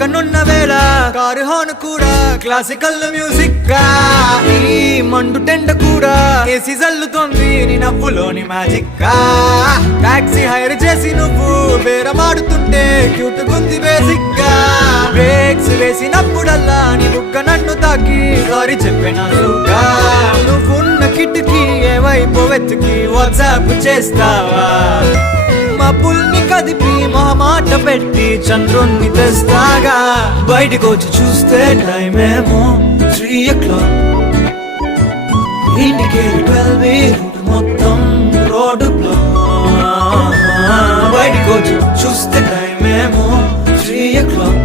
పక్కనున్న వేళ car horn కూడా క్లాసికల్ మ్యూజిక్ గా, ఈ మండు టెండ కూడా ఏసీ జల్లుతోంది నీ నవ్వులోని మ్యాజిక్ గా. టాక్సీ హైర్ చేసి నువ్వు బేరమాడుతుంటే క్యూట్ గుంది బేసిక్ గా. బ్రేక్స్ వేసినప్పుడల్లా నీ బుగ్గ నన్ను తాకి సారీ చెప్పినగా. నువ్వున్న కిటికీ ఏ వైపు వెతికి వాట్సాప్ చేస్తావా? మా పుల్ని కదిపి మాట పెట్టి చంద్రుణ్ణి తెస్తాగా. బయటకు వచ్చి చూస్తే టైం ఏమో 3 o'clock. ఇంటికి 12 రూట్ మొత్తం రోడ్డు బ్లాక్. బయటకు వచ్చి చూస్తే టైం ఏమో 3 o'clock.